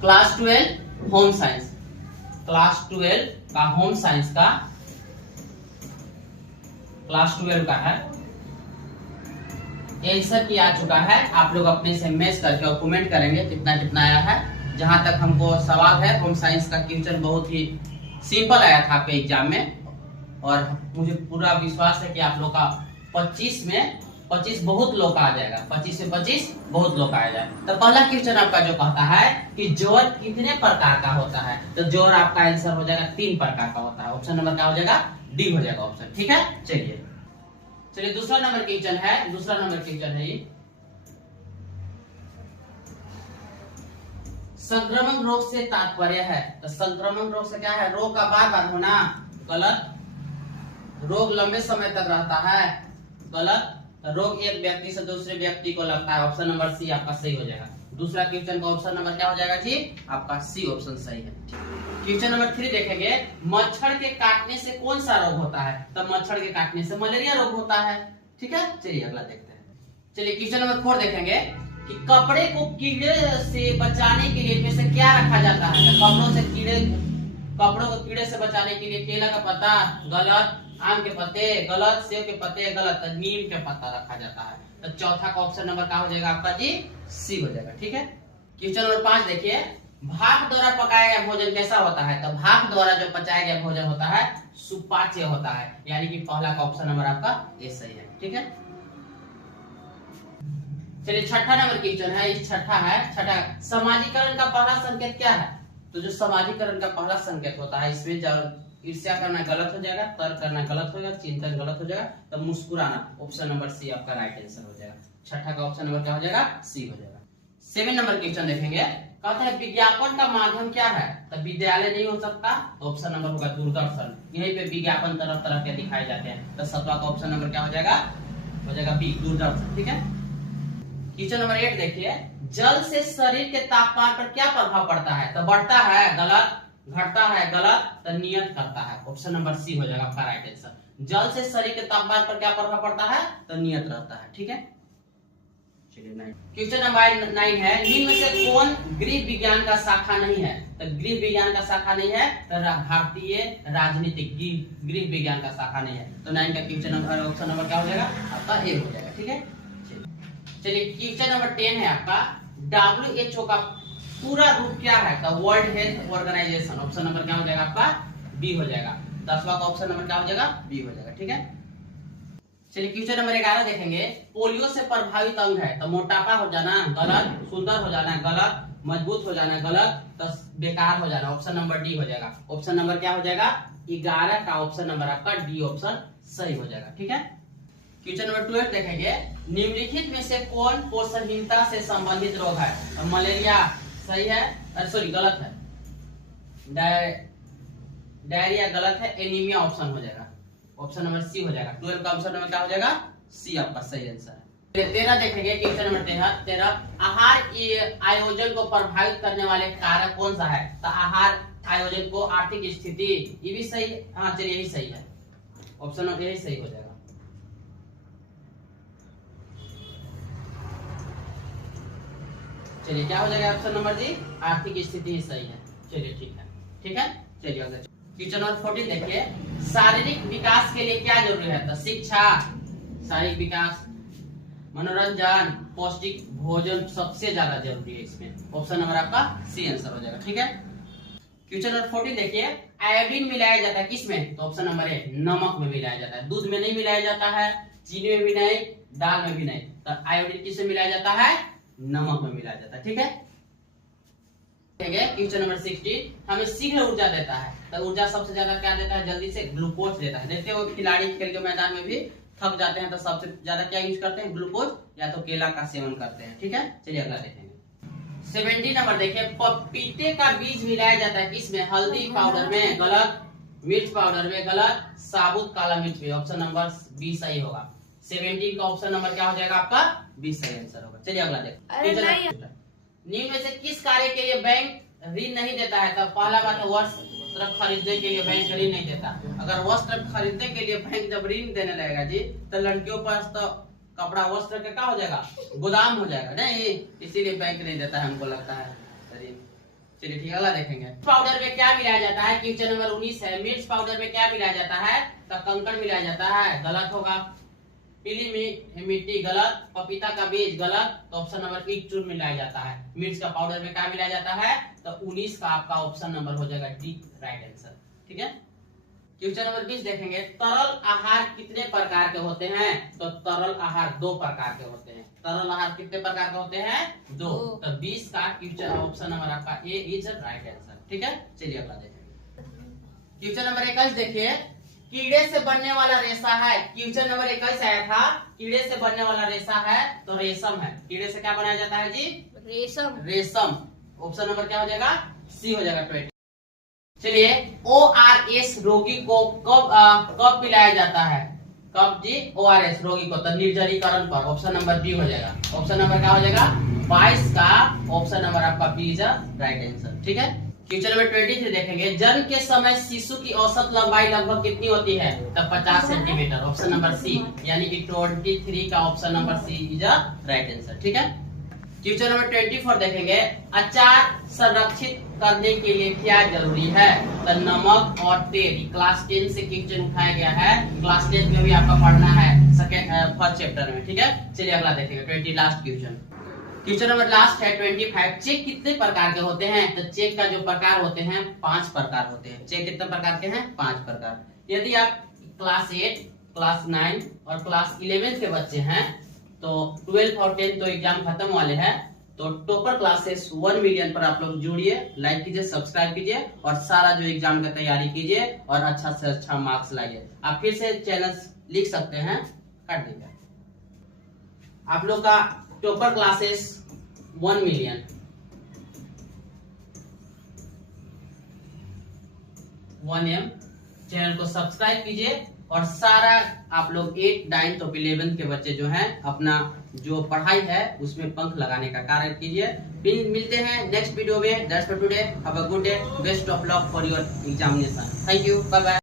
Class 12 home science, class 12 का home science का class 12 का है आंसर की आ चुका है। आप लोग अपने से मैच करके और कमेंट करेंगे कितना कितना आया है। जहां तक हमको सवाल है, होम साइंस का क्वेश्चन बहुत ही सिंपल आया था आपके एग्जाम में, और मुझे पूरा विश्वास है कि आप लोग का 25 में 25 बहुत लोग का आ जाएगा, 25 में 25 बहुत लोग का आ जाएगा। तो पहला क्वेश्चन आपका जो कहता है कि जोड़ कितने प्रकार का होता है, तो जोड़ आपका आंसर हो जाएगा 3 प्रकार का होता है। ऑप्शन नंबर क्या हो जाएगा, डी हो जाएगा ऑप्शन। ठीक है, चलिए दूसरा नंबर क्वेश्चन है ये, संक्रमण रोग से तात्पर्य है। तो संक्रमण रोग से क्या है, रोग का बार बार होना, गलत। रोग लंबे समय तक रहता है, गलत। रोग एक व्यक्ति से दूसरे व्यक्ति को लगता है, ऑप्शन नंबर सी आपका सही हो जाएगा। दूसरा क्वेश्चन का ऑप्शन नंबर क्या हो जाएगा जी, आपका सी ऑप्शन सही है। क्वेश्चन नंबर 3 देखेंगे, मच्छर के काटने से कौन सा रोग होता है। तो मच्छर के काटने से मलेरिया रोग होता है। ठीक है, चलिए अगला देखते हैं। चलिए क्वेश्चन नंबर 4 देखेंगे कि कपड़े को कीड़े से बचाने के लिए इनमें से क्या रखा जाता है। कपड़ों को कीड़े से बचाने के लिए केला का पत्ता, गलत। आम के पत्ते, गलत। सेब के पत्ते, गलत। नीम का पत्ता रखा जाता है। तो चौथा का ऑप्शन नंबर क्या हो जाएगा आपका जी, सी हो जाएगा। ठीक है, क्वेश्चन नंबर 5 देखिए, भाप द्वारा पकाया गया भोजन कैसा होता है। तो भाप द्वारा जो पचाया गया भोजन होता है सुपाच्य होता है, यानी कि पहला का ऑप्शन नंबर आपका ये सही है। ठीक है, चलिए छठा नंबर क्वेश्चन है, छठा समाजीकरण का पहला संकेत क्या है। तो जो समाजीकरण का पहला संकेत होता है, इसमें जब ईर्ष्या करना गलत हो जाएगा, तर्क करना गलत हो जाएगा, चिंतन गलत हो जाएगा, तो मुस्कुराना, ऑप्शन नंबर सी आपका राइट आंसर हो जाएगा। छठा का ऑप्शन नंबर क्या हो जाएगा, सी हो जाएगा। 7 नंबर क्वेश्चन देखेंगे, कहता है विज्ञापन का माध्यम क्या है। तो विद्यालय नहीं हो सकता, ऑप्शन नंबर होगा दूरदर्शन। यहीं पे विज्ञापन तरह तरह के दिखाए जाते हैं। तो 7वां का ऑप्शन नंबर क्या हो जाएगा बी, दूरदर्शन। ठीक है, क्वेश्चन नंबर 8 देखिए, जल से शरीर के तापमान पर क्या प्रभाव पड़ता है। तो बढ़ता है, गलत। घटता है, गलत। तो नियत करता है, ऑप्शन नंबर सी हो जाएगा आपका राइट आंसर। जल से शरीर के तापमान पर क्या प्रभाव पड़ता है, तो नियत रहता है। ठीक है, चलिए 9 क्वेश्चन नंबर 9 है, निम्न में से कौन गृह विज्ञान का शाखा नहीं है। तो गृह विज्ञान का शाखा नहीं है, तो भारतीय राजनीतिक गृह विज्ञान का शाखा नहीं है। तो 9 का क्वेश्चन नंबर ऑप्शन नंबर क्या हो जाएगा आपका ए हो जाएगा। ठीक है, चलिए क्वेश्चन नंबर 10 है आपका, WHO का पूरा रूप क्या है। तो World Health Organisation, option number क्या हो जाएगा आपका बी हो जाएगा। 10वां का ऑप्शन नंबर क्या हो जाएगा, बी हो जाएगा। ठीक है, चलिए क्वेश्चन नंबर 11 देखेंगे, पोलियो से प्रभावित अंग है। तो मोटापा हो जाना, गलत। सुंदर हो जाना, गलत। मजबूत हो जाना, गलत। तो बेकार हो जाना, ऑप्शन नंबर डी हो जाएगा। ऑप्शन नंबर क्या हो जाएगा, 11 का ऑप्शन नंबर आपका डी ऑप्शन सही हो जाएगा। ठीक है, क्वेश्चन नंबर 12 देखेंगे, निम्नलिखित में से कौन पोषणहीनता से संबंधित रोग है। और मलेरिया सही है, सॉरी गलत है। डायरिया गलत है। एनीमिया ऑप्शन हो जाएगा, ऑप्शन नंबर सी हो जाएगा। 12 का ऑप्शन नंबर क्या हो जाएगा, सी आपका सही आंसर है। 13 देखेंगे, क्वेश्चन नंबर 13, आहार आयोजन को प्रभावित करने वाले कारक कौन सा है। तो आहार आयोजन को आर्थिक स्थिति, ये भी सही। हाँ चलिए यही सही है, ऑप्शन नंबर यही सही हो जाएगा। चलिए क्या हो जाएगा ऑप्शन नंबर जी, आर्थिक स्थिति ही सही है। चलिए ठीक है, चलिए अगला क्वेश्चन नंबर 14 देखिए, शारीरिक विकास के लिए क्या जरूरी है। तो शिक्षा, शारीरिक विकास, मनोरंजन, पौष्टिक भोजन सबसे ज्यादा जरूरी है इसमें। ऑप्शन नंबर आपका सी आंसर हो जाएगा। ठीक है, क्वेश्चन नंबर 14 देखिए, आयोडीन मिलाया जाता है किसमें। तो ऑप्शन नंबर ए, नमक में मिलाया जाता है। दूध में नहीं मिलाया जाता है, चीनी में भी नहीं, दाल में भी नहीं। तो आयोडीन किसमें मिलाया जाता है, नमक में मिलाया जाता है। ठीक है, क्वेश्चन नंबर 16, हमें शीघ्र ऊर्जा देता है। तो ऊर्जा सबसे ज्यादा क्या देता है, जल्दी से ग्लूकोज देता है। देखते हो खिलाड़ी खेल के मैदान में भी थक जाते हैं, तो सबसे ज्यादा क्या यूज करते हैं, ग्लूकोज या तो केला का सेवन करते हैं। ठीक है, चलिए अगला देखेंगे। 17 नंबर देखिए, पपीते का बीज मिलाया जाता है किसमें। हल्दी पाउडर में, गलत। मिर्च पाउडर में, गलत। साबुत काला मिर्च में, ऑप्शन नंबर बी सही होगा। 17 का ऑप्शन नंबर क्या हो जाएगा आपका बी सही आंसर होगा। चलिए अगला देखो, निम्न में से किस कार्य के लिए बैंक ऋण नहीं देता है। तो पहला बात है वस्त्र खरीदने के लिए बैंक ऋण नहीं देता। अगर वस्त्र खरीदने के लिए बैंक जब ऋण देने लगेगा जी, तो लड़कियों पास तो कपड़ा वस्त्र का क्या हो जाएगा, गोदाम हो जाएगा नहीं, इसीलिए बैंक नहीं देता है हमको लगता है ऋण। चलिए ठीक है, अगला देखेंगे। पाउडर में क्या मिलाया जाता है? क्वेश्चन नंबर 19 है। मिर्च पाउडर में क्या मिलाया जाता है? तो कंकड़ मिलाया जाता है, गलत होगा। पीली मिट्टी गलत, पपीता का बीज गलत, तो ऑप्शन नंबर ईट चूर्ण मिलाया जाता है। मिर्च का पाउडर में क्या मिलाया जाता है? तो 19 का आपका ऑप्शन नंबर हो जाएगा डी राइट आंसर। ठीक है, क्वेश्चन नंबर 20 देखेंगे। तरल आहार कितने प्रकार के होते हैं? तो तरल आहार 2 प्रकार के होते हैं। तरल आहार कितने प्रकार के होते हैं? 2। तो 20 का क्वेश्चन ऑप्शन नंबर आपका ए इज राइट आंसर। ठीक है, चलिए अगला देखेंगे। क्वेश्चन नंबर 21 देखिए। कीड़े से बनने वाला रेशा है। क्वेश्चन नंबर 21 आया था, कीड़े से बनने वाला रेशा है तो रेशम है। कीड़े से क्या बनाया जाता है जी? रेशम। रेशम ऑप्शन नंबर क्या हो जाएगा? सी हो जाएगा 20। चलिए, ORS रोगी को कब पिलाया जाता है? कब जी? ORS रोगी को तो निर्जलीकरण पर, ऑप्शन नंबर बी हो जाएगा। ऑप्शन नंबर क्या हो जाएगा? 22 का ऑप्शन नंबर आपका बी इज राइट आंसर। ठीक है, क्वेश्चन नंबर 23 देखेंगे। जन्म के समय शिशु की औसत लंबाई लगभग कितनी होती है? तो 50 सेंटीमीटर, ऑप्शन नंबर सी, यानी कि 23 का option number C is right answer. ठीक है, क्वेश्चन नंबर 24 देखेंगे। अचार संरक्षित करने के लिए क्या जरूरी है? तो नमक और तेल। क्लास 10 से क्वेश्चन उठाया गया है, क्लास 10 में भी आपका पढ़ना है फर्स्ट चैप्टर में। ठीक है, चलिए अगला देखेंगे 20 last question. Question number last है 25। चेक कितने प्रकार के होते हैं? तो चेक का जो प्रकार होते हैं 5 प्रकार होते हैं। चेक कितने प्रकार के हैं? 5 प्रकार। यदि आप क्लास 8, क्लास 9 और क्लास 11 के बच्चे हैं तो 12 और 10 तो एग्जाम खत्म वाले हैं, तो टॉपर क्लासेस 1 मिलियन पर आप लोग जुड़िए, लाइक कीजिए, सब्सक्राइब कीजिए और सारा जो एग्जाम का तैयारी कीजिए और अच्छा से अच्छा मार्क्स लाइए। आप फिर से चैनल लिख सकते हैं, काट दीजिए। आप लोग का topper classes 1 million 1M channel को सब्सक्राइब कीजिए और सारा आप लोग 8, 9 तो 11 के बच्चे जो हैं अपना जो पढ़ाई है उसमें पंख लगाने का कार्य कीजिए। फिर मिलते हैं नेक्स्ट वीडियो में। That's for today, have a good day, best of luck for your examination. Thank you, bye bye.